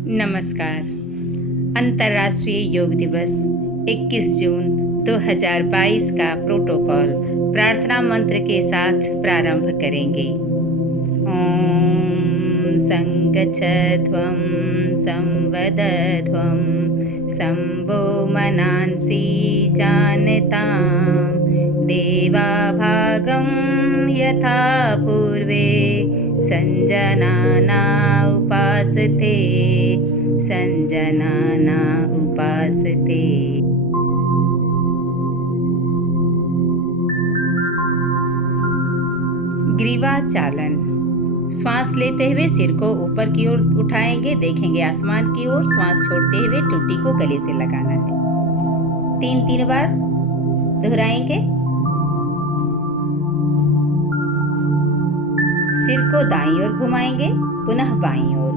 नमस्कार। अंतर्राष्ट्रीय योग दिवस 21 जून 2022 का प्रोटोकॉल प्रार्थना मंत्र के साथ प्रारंभ करेंगे। ओम संगच्छध्वं संवदध्वं शम्भो मनांसि जानतां देवाभागं यथा पूर्वे संजनाना उपासते संजनाना उपासते। ग्रीवा चालन। श्वास लेते हुए सिर को ऊपर की ओर उठाएंगे, देखेंगे आसमान की ओर। श्वास छोड़ते हुए टुट्टी को गले से लगाना है। 3 बार दोहराएंगे। सिर को दाईं ओर घुमाएंगे, पुनः बाईं ओर।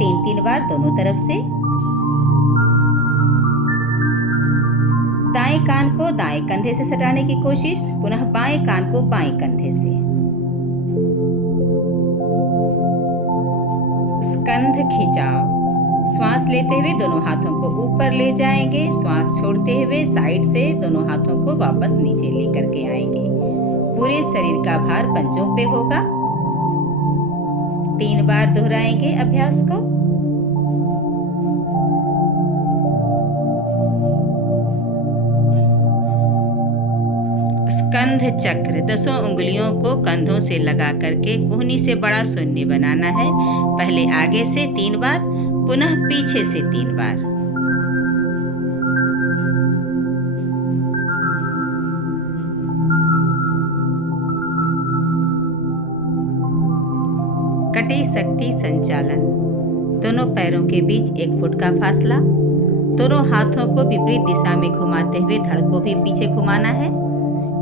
3 बार दोनों तरफ से। दाएं कान को दाएं कंधे से सटाने की कोशिश, पुनः बाएं कान को बाएं कंधे से। स्कंध खिंचाव। श्वास लेते हुए दोनों हाथों को ऊपर ले जाएंगे। श्वास छोड़ते हुए साइड से दोनों हाथों को वापस नीचे लेकर के आएंगे। पूरे शरीर का भार पंजों पे होगा। 3 बार दोहराएंगे अभ्यास को। स्कंध चक्र। 10 उंगलियों को कंधों से लगा करके कोहनी से बड़ा शून्य बनाना है। पहले आगे से 3 बार, पुनः पीछे से 3 बार। कटी शक्ति संचालन। दोनों पैरों के बीच 1 फुट का फासला। दोनों हाथों को विपरीत दिशा में घुमाते हुए धड़ को भी पीछे घुमाना है।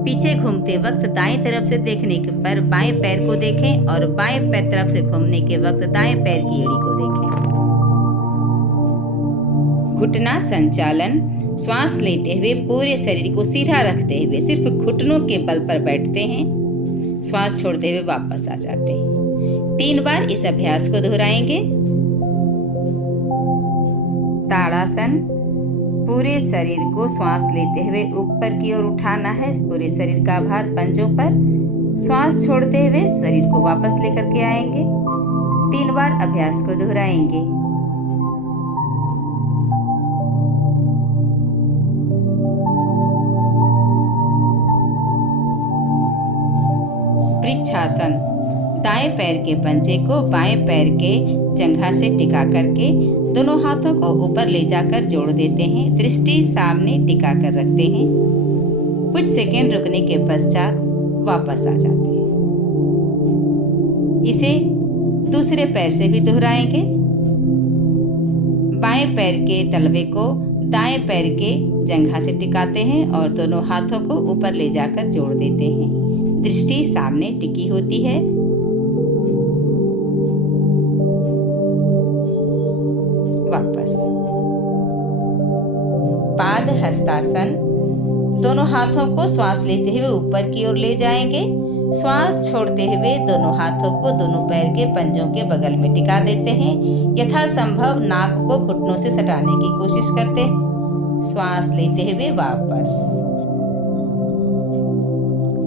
पीछे घूमते वक्त दाएं तरफ से देखने पर बाएं पैर को देखें और बाएं पैर तरफ से घूमने के वक्त दाएं पैर की एड़ी को देखें। घुटना संचालन। श्वास लेते हुए पूरे शरीर को सीधा रखते हुए सिर्फ घुटनों के बल पर बैठते हैं। श्वास छोड़ते हुए वापस आ जाते हैं। 3 बार इस अभ्यास को दोहराएंगे। ताड़ासन। पूरे शरीर को श्वास लेते हुए ऊपर की ओर उठाना है। पूरे शरीर का भार पंजों पर। श्वास छोड़ते हुए शरीर को वापस लेकर के आएंगे। 3 बार अभ्यास को दोहराएंगे। वृक्षासन। दाएं पैर के पंजे को बाएं पैर के जंघा से टिका करके दोनों हाथों को ऊपर ले जाकर जोड़ देते हैं। दृष्टि सामने टिका कर रखते हैं। कुछ सेकंड रुकने के पश्चात वापस आ जाते हैं। इसे दूसरे पैर से भी दोहराएंगे। बाएं पैर के तलवे को दाएं पैर के जंघा से टिकाते हैं और दोनों हाथों को ऊपर ले जाकर जोड़ देते हैं। दृष्टि सामने टिकी होती है। वापस। पाद हस्तासन। दोनों हाथों को श्वास लेते हुए ऊपर की ओर ले जाएंगे। श्वास छोड़ते हुए दोनों हाथों को दोनों पैर के पंजों के बगल में टिका देते हैं। यथासंभव नाक को घुटनों से सटाने की कोशिश करते हैं। श्वास लेते हुए वापस।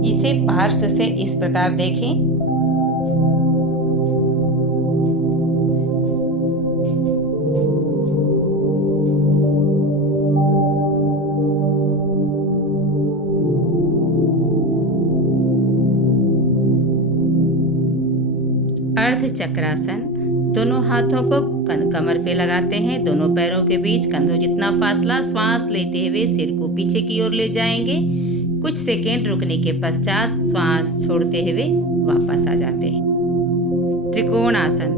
इसे पार्श्व से इस प्रकार देखें। अर्ध चक्रासन। दोनों हाथों को कमर पे लगाते हैं। दोनों पैरों के बीच कंधों जितना फासला। श्वास लेते हुए सिर को पीछे की ओर ले जाएंगे। कुछ सेकेंड रुकने के पश्चात श्वास छोड़ते हुए वापस आ जाते हैं। त्रिकोणासन।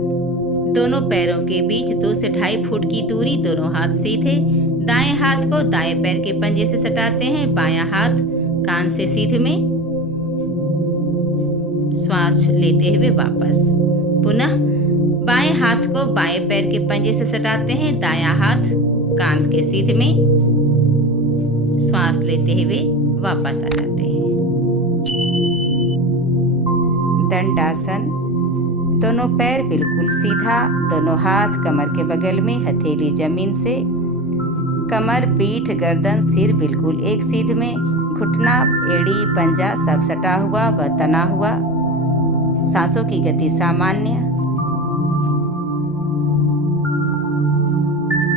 दोनों पैरों के बीच 2 से 2.5 फुट की दूरी। दोनों हाथ सीधे। दाएं हाथ को दाएं पैर के पंजे से सटाते हैं। बायां हाथ कान से सीधे में। श्वास लेते हुए वापस। पुनः बाएं हाथ को बाएं पैर के पंजे से सटाते हैं। दायां हाथ कान के सीधे में। श्वास लेते हुए वापस आ जाते हैं। दंडासन। दोनों पैर बिल्कुल सीधा, दोनों हाथ कमर के बगल में, हथेली जमीन से। कमर, पीठ, गर्दन, सिर बिल्कुल एक सीध में। घुटना, एड़ी, पंजा सब सटा हुआ व तना हुआ। सांसों की गति सामान्य।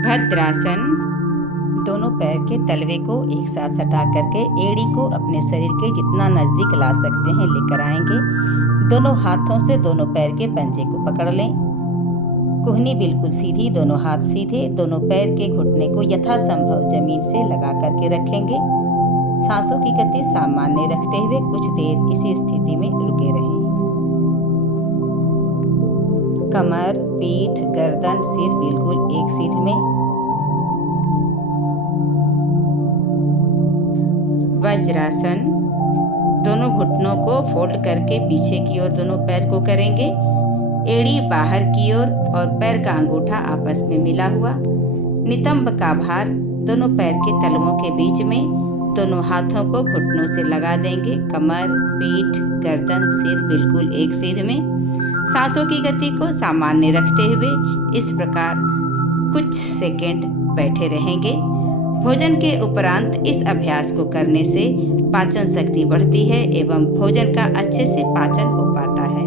भद्रासन। दोनों पैर के तलवे को एक साथ सटा करके एड़ी को अपने शरीर के जितना नज़दीक ला सकते हैं लेकर आएंगे। दोनों हाथों से दोनों पैर के पंजे को पकड़ लें। कुहनी बिल्कुल सीधी, दोनों हाथ सीधे। दोनों पैर के घुटने को यथासंभव जमीन से लगा करके रखेंगे। सांसों की गति सामान्य रखते हुए कुछ देर इसी स्थिति में रुके रहें। कमर, पीठ, गर्दन, सिर बिल्कुल एक सीध में। वज्रासन। दोनों घुटनों को फोल्ड करके पीछे की ओर दोनों पैर को करेंगे। एड़ी बाहर की ओर और पैर का अंगूठा आपस में मिला हुआ। नितंब का भार दोनों पैर के तलवों के बीच में। दोनों हाथों को घुटनों से लगा देंगे। कमर, पीठ, गर्दन, सिर बिल्कुल एक सीध में। सांसों की गति को सामान्य रखते हुए इस प्रकार कुछ सेकंड बैठे रहेंगे। भोजन के उपरांत इस अभ्यास को करने से पाचन शक्ति बढ़ती है एवं भोजन का अच्छे से पाचन हो पाता है।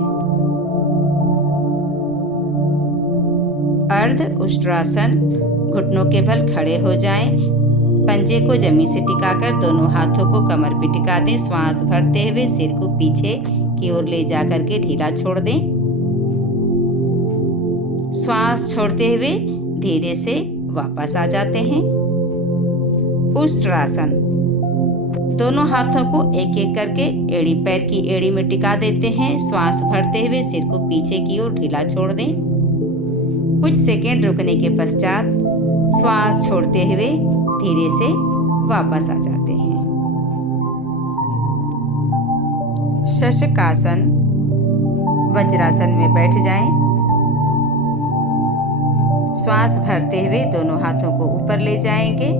अर्ध उष्ट्रासन। घुटनों के बल खड़े हो जाएं। पंजे को जमीन से टिकाकर दोनों हाथों को कमर पर टिका दें। श्वास भरते हुए सिर को पीछे की ओर ले जाकर के ढीला छोड़ दें। श्वास छोड़ते हुए धीरे से वापस आ जाते हैं। उष्ट्रासन। दोनों हाथों को एक एक करके एड़ी पैर की एड़ी में टिका देते हैं। श्वास भरते हुए सिर को पीछे की ओर ढीला छोड़ दें। कुछ सेकंड रुकने के पश्चात श्वास छोड़ते हुए धीरे से वापस आ जाते हैं। शशकासन। वज्रासन में बैठ जाएं। श्वास भरते हुए दोनों हाथों को ऊपर ले जाएंगे।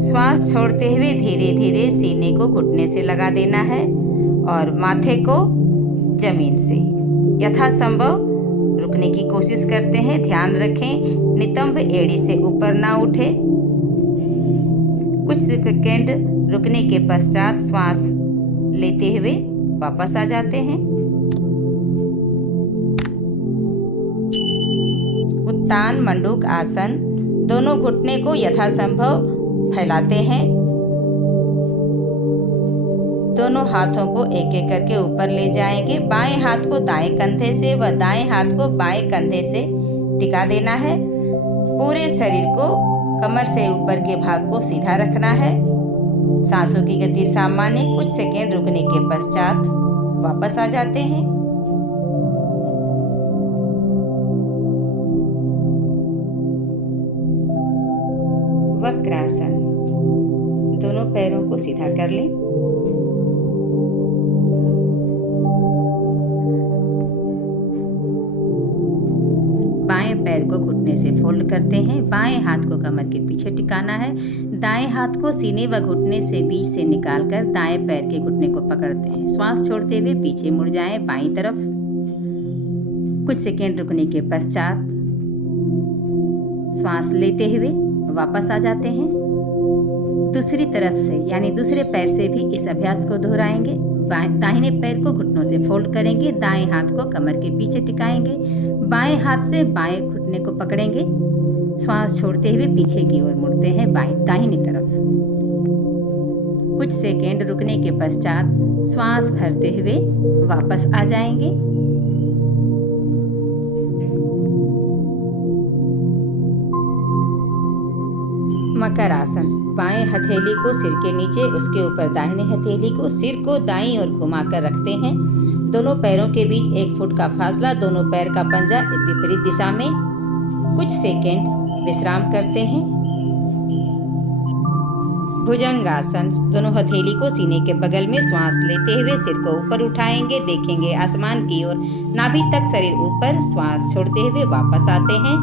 श्वास छोड़ते हुए धीरे धीरे सीने को घुटने से लगा देना है और माथे को जमीन से। यथासंभव रुकने की कोशिश करते हैं। ध्यान रखें नितंब एड़ी से ऊपर ना उठे। कुछ सेकंड रुकने के पश्चात श्वास लेते हुए वापस आ जाते हैं। उत्तान मंडूक आसन। दोनों घुटने को यथासंभव फैलाते हैं। दोनों हाथों को एक एक करके ऊपर ले जाएंगे। बाएं हाथ को दाएं कंधे से व दाएं हाथ को बाएं कंधे से टिका देना है। पूरे शरीर को कमर से ऊपर के भाग को सीधा रखना है। सांसों की गति सामान्य। कुछ सेकंड रुकने के पश्चात वापस आ जाते हैं। वक्रासन। दोनों पैरों को सीधा कर लें। बाएं पैर को घुटने से फोल्ड करते हैं। बाएं हाथ को कमर के पीछे टिकाना है। दाएं हाथ को सीने व घुटने से बीच से निकालकर दाएं पैर के घुटने को पकड़ते हैं। श्वास छोड़ते हुए पीछे मुड़ जाएं बाईं तरफ। कुछ सेकंड रुकने के पश्चात श्वास लेते हुए वापस आ जाते हैं। दूसरी तरफ से यानी दूसरे पैर से भी इस अभ्यास को दोहराएंगे। दाहिने पैर को घुटनों से फोल्ड करेंगे। दाएं हाथ को कमर के पीछे टिकाएंगे। बाएं हाथ से बाएं घुटने को पकड़ेंगे। श्वास छोड़ते हुए पीछे की ओर मुड़ते हैं दाहिनी तरफ। कुछ सेकंड रुकने के पश्चात श्वास भरते हुए वापस आ जाएंगे। मकर आसन। बाएं हथेली को सिर के नीचे, उसके ऊपर दाहिने हथेली को, सिर को दाईं ओर घुमाकर रखते हैं। दोनों पैरों के बीच 1 फुट का फासला। दोनों पैर का पंजा विपरीत दिशा में। कुछ सेकंड विश्राम करते हैं। भुजंगासन। दोनों हथेली को सीने के बगल में। श्वास लेते हुए सिर को ऊपर उठाएंगे। देखेंगे आसमान की ओर। नाभि तक शरीर ऊपर। श्वास छोड़ते हुए वापस आते हैं।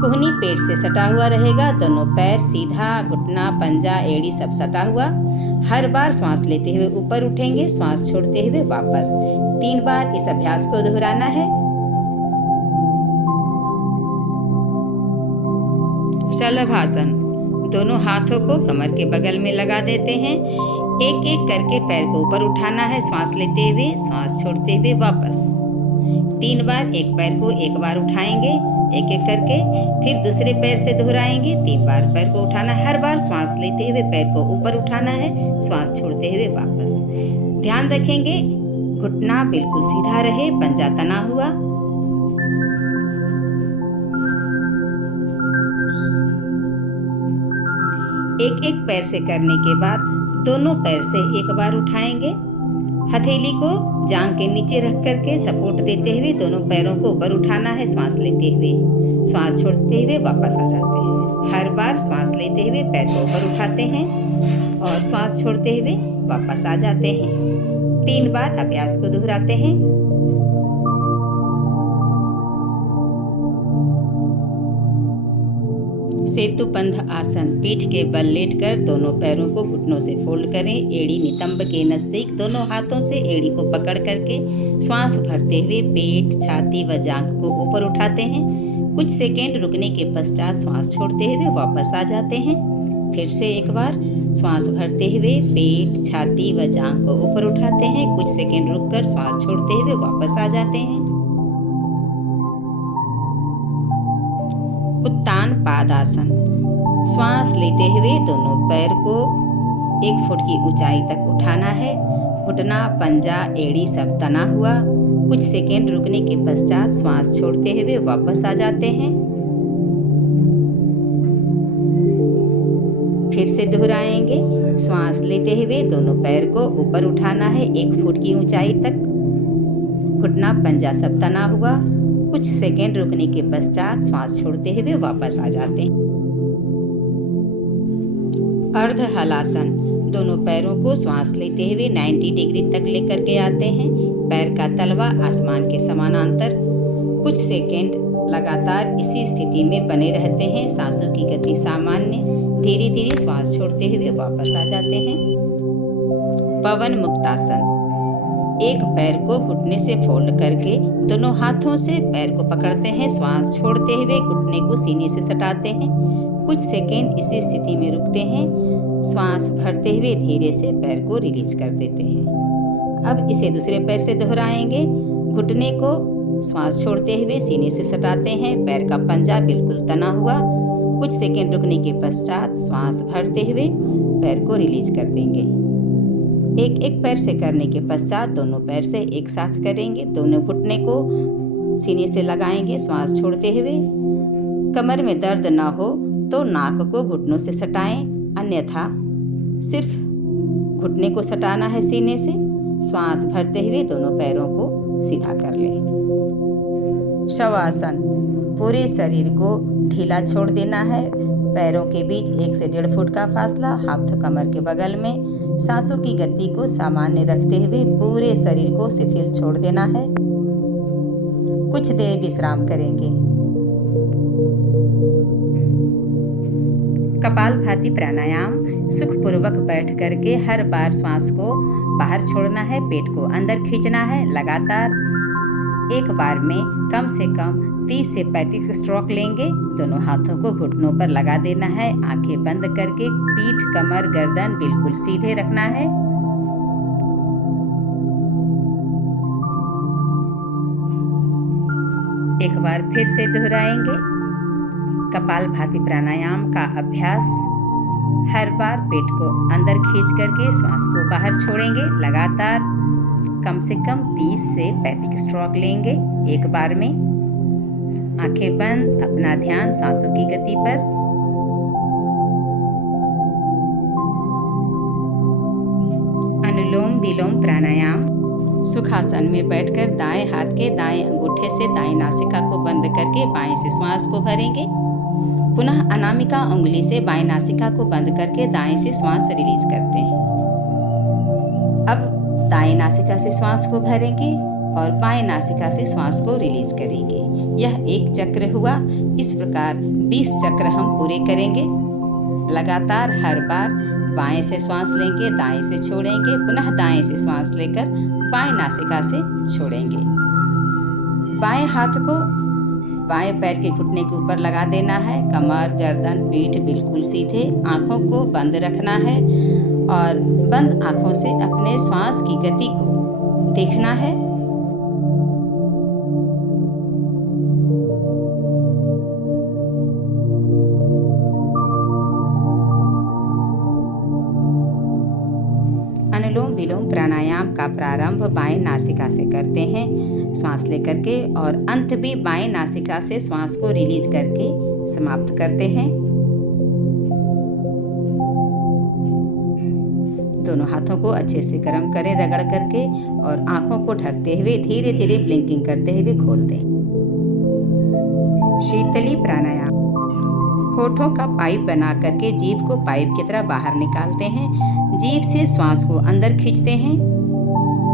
कुहनी पेट से सटा हुआ रहेगा। दोनों पैर सीधा, घुटना, पंजा, एड़ी सब सटा हुआ। हर बार श्वास लेते हुए ऊपर उठेंगे। श्वास छोड़ते हुए वापस। 3 बार इस अभ्यास को दोहराना है। शलभासन। दोनों हाथों को कमर के बगल में लगा देते हैं। एक एक करके पैर को ऊपर उठाना है, श्वास लेते हुए, श्वास छोड़ते हुए वापस। 3 बार एक पैर को एक बार उठाएंगे एक एक करके, फिर दूसरे पैर से दोहराएंगे। 3 बार पैर को उठाना, हर बार श्वास लेते हुए पैर को ऊपर उठाना है, श्वास छोड़ते हुए वापस। ध्यान रखेंगे घुटना बिल्कुल सीधा रहे, पंजा तना हुआ। एक एक पैर से करने के बाद दोनों पैर से एक बार उठाएंगे। हथेली को जांघ के नीचे रख करके सपोर्ट देते हुए दोनों पैरों को ऊपर उठाना है, श्वास लेते हुए, श्वास छोड़ते हुए वापस आ जाते हैं। हर बार श्वास लेते हुए पैर को ऊपर उठाते हैं और श्वास छोड़ते हुए वापस आ जाते हैं। 3 बार अभ्यास को दोहराते हैं। सेतुबंध आसन। पीठ के बल लेटकर दोनों पैरों को घुटनों से फोल्ड करें। एड़ी नितंब के नजदीक दोनों हाथों से एड़ी को पकड़ करके श्वास भरते हुए पेट, छाती व जांघ को ऊपर उठाते हैं। कुछ सेकेंड रुकने के पश्चात श्वास छोड़ते हुए वापस आ जाते हैं। फिर से एक बार श्वास भरते हुए पेट, छाती व जांघ को ऊपर उठाते हैं। कुछ सेकेंड रुककर श्वास छोड़ते हुए वापस आ जाते हैं। उत्तान पादासन। श्वास लेते हुए दोनों पैर को 1 फुट की ऊंचाई तक उठाना है। घुटना, पंजा, एड़ी सब तना हुआ। कुछ सेकेंड रुकने के पश्चात श्वास छोड़ते हुए वापस आ जाते हैं। फिर से दोहराएंगे। श्वास लेते हुए दोनों पैर को ऊपर उठाना है 1 फुट की ऊंचाई तक। घुटना, पंजा सब तना हुआ। कुछ सेकेंड रुकने के पश्चात श्वास छोड़ते हुए वापस आ जाते हैं। अर्ध हलासन। दोनों पैरों को श्वास लेते हुए 90 डिग्री तक लेकर के आते हैं। पैर का तलवा आसमान के समानांतर। कुछ सेकेंड लगातार इसी स्थिति में बने रहते हैं। सांसों की गति सामान्य। धीरे धीरे श्वास छोड़ते हुए वापस आ जाते हैं। पवन मुक्तासन। एक पैर को घुटने से फोल्ड करके दोनों हाथों से पैर को पकड़ते हैं। श्वास छोड़ते हुए घुटने को सीने से सटाते हैं। कुछ सेकेंड इसी स्थिति में रुकते हैं। श्वास भरते हुए धीरे से पैर को रिलीज कर देते हैं। अब इसे दूसरे पैर से दोहराएंगे। घुटने को श्वास छोड़ते हुए सीने से सटाते हैं। पैर का पंजा बिल्कुल तना हुआ। कुछ सेकेंड रुकने के पश्चात श्वास भरते हुए पैर को रिलीज कर देंगे। एक एक पैर से करने के पश्चात दोनों पैर से एक साथ करेंगे। दोनों घुटने को सीने से लगाएंगे श्वास छोड़ते हुए। कमर में दर्द ना हो तो नाक को घुटनों से सटाएं, अन्यथा सिर्फ घुटने को सटाना है सीने से। श्वास भरते हुए दोनों पैरों को सीधा कर लें। शवासन। पूरे शरीर को ढीला छोड़ देना है। पैरों के बीच 1 से 1.5 फुट का फासला, हाथ कमर के बगल में। सांसों की गति को सामान्य रखते हुए पूरे शरीर को शिथिल छोड़ देना है। कुछ देर विश्राम करेंगे। कपालभाति प्राणायाम। सुखपूर्वक बैठ करके हर बार श्वास को बाहर छोड़ना है, पेट को अंदर खींचना है। लगातार एक बार में कम से कम 30 से 35 स्ट्रोक लेंगे। दोनों हाथों को घुटनों पर लगा देना है। आंखें बंद करके पीठ, कमर, गर्दन बिल्कुल सीधे रखना है। एक बार फिर से दोहराएंगे। कपालभाति प्राणायाम का अभ्यास हर बार पेट को अंदर खींच करके श्वास को बाहर छोड़ेंगे। लगातार कम से कम 30 से 35 स्ट्रोक लेंगे एक बार में। आंखें बंद, अपना ध्यान सांसों की गति पर। अनुलोम विलोम प्राणायाम। सुखासन में बैठकर दाएं हाथ के दाएं अंगूठे से दाएं नासिका को बंद करके बाएं से श्वास को भरेंगे। पुनः अनामिका उंगली से बाएं नासिका को बंद करके दाएं से श्वास रिलीज करते हैं। अब दाएं नासिका से श्वास को भरेंगे और बाएं नासिका से श्वास को रिलीज करेंगे। यह एक चक्र हुआ। इस प्रकार 20 चक्र हम पूरे करेंगे। लगातार हर बार बाएं से श्वास लेंगे, दाएं से छोड़ेंगे, पुनः दाएं से श्वास लेकर बाएं नासिका से छोड़ेंगे। बाएं हाथ को बाएं पैर के घुटने के ऊपर लगा देना है। कमर, गर्दन, पीठ बिल्कुल सीधे। आँखों को बंद रखना है और बंद आँखों से अपने श्वास की गति को देखना है। अनुलोम विलोम प्राणायाम का प्रारंभ बाएं नासिका से करते हैं, श्वास लेकर के, और अंत भी बाएं नासिका से श्वास को रिलीज करके समाप्त करते हैं। दोनों हाथों को अच्छे से गर्म करें रगड़ करके और आंखों को ढकते हुए धीरे धीरे ब्लिंकिंग करते हुए खोल दें। शीतली प्राणायाम। होठों का पाइप बना करके जीभ को पाइप की तरह बाहर निकालते हैं। जीभ से श्वास को अंदर खींचते हैं।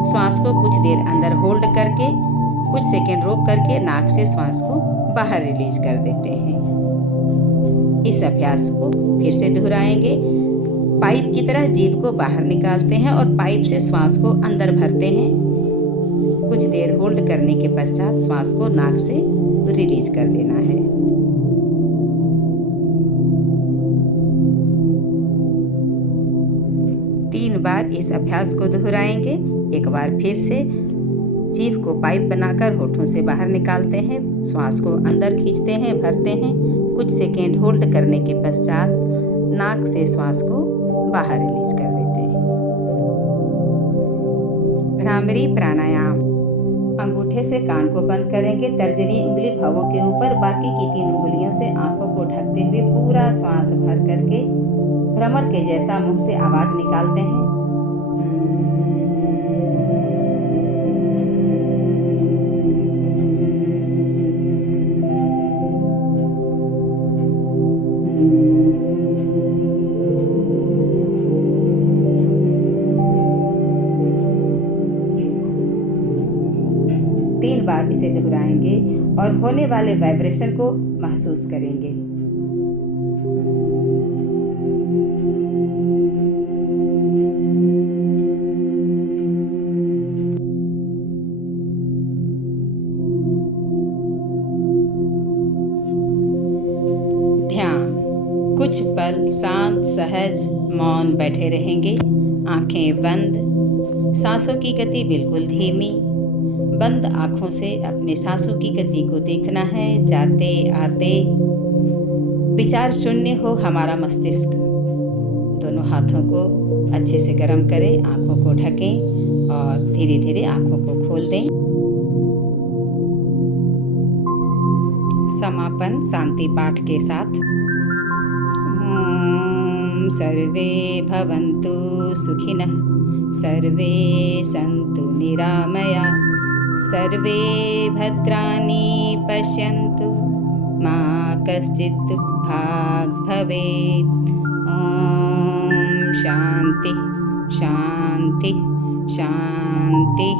श्वास को कुछ देर अंदर होल्ड करके कुछ सेकेंड रोक करके नाक से श्वास को बाहर रिलीज कर देते हैं। इस अभ्यास को फिर से दोहराएंगे। पाइप की तरह जीभ को बाहर निकालते हैं और पाइप से श्वास को अंदर भरते हैं। कुछ देर होल्ड करने के पश्चात श्वास को नाक से रिलीज कर देना है। तीन बार इस अभ्यास को दोहराएंगे। एक बार फिर से जीभ को पाइप बनाकर होठों से बाहर निकालते हैं, श्वास को अंदर खींचते हैं, भरते हैं। कुछ सेकेंड होल्ड करने के पश्चात नाक से श्वास को बाहर रिलीज कर देते हैं। भ्रामरी प्राणायाम। अंगूठे से कान को बंद करेंगे, तर्जनी उंगली भवों के ऊपर, बाकी की 3 उंगलियों से आंखों को ढकते हुए पूरा सांस भर करके भ्रमर के जैसा मुंह से आवाज निकालते हैं। तीन बार इसे दोहराएंगे और होने वाले वाइब्रेशन को महसूस करेंगे। ध्यान। कुछ पल शांत, सहज, मौन बैठे रहेंगे, आंखें बंद, सांसों की गति बिल्कुल धीमी। बंद आंखों से अपने सांसों की गति को देखना है। जाते आते विचार शून्य हो हमारा मस्तिष्क। दोनों हाथों को अच्छे से गर्म करें, आंखों को ढकें और धीरे धीरे आंखों को खोल दें। समापन शांति पाठ के साथ। ओम सर्वे भवन्तु सुखिनः, सर्वे सन्तु निरामया, सर्वे भद्राणि पश्यन्तु, मा कश्चित् दुःखभाग् भवेत्। ओम शांति शांति शांति।